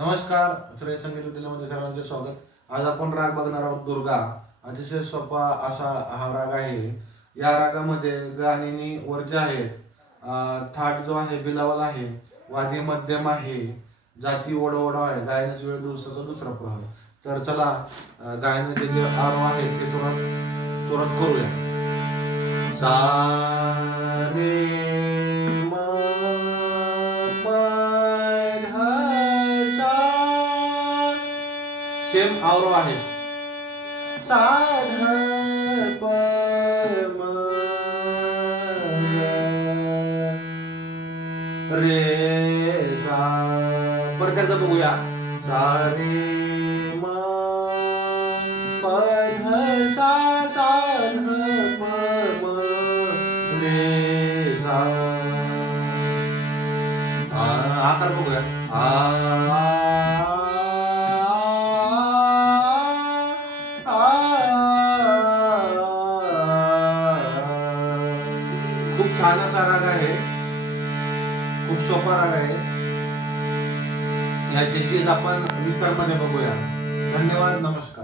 नमस्कार. श्रेय संगीत विद्यालयामध्ये सर्वांचे स्वागत. आज आपण राग बघणार आहोत दुर्गा. अतिशय सोपा असा हा राग आहे. या रागामध्ये गाणिनी वर्ज्य आहेत. थाट जो आहे बिलावल आहे. वादी मध्यम आहे. जाती ओढा आहे. गायनाची वेळ दिवसाचा दुसरा प्रहर. तर चला गायनाचे जे आरो आहे ते सुरुवात करूया. सा रे म प ध सा. सेम आवरो आहे. सा ध प म रे सा. परत एकदा बघूया. सा रे म प ध सा सा ध प म रे सा. आकार बघूया. खूप छान असा राग आहे. खूप सोपा राग आहे. याची चीज आपण विस्तारमध्ये बघूया. धन्यवाद. नमस्कार.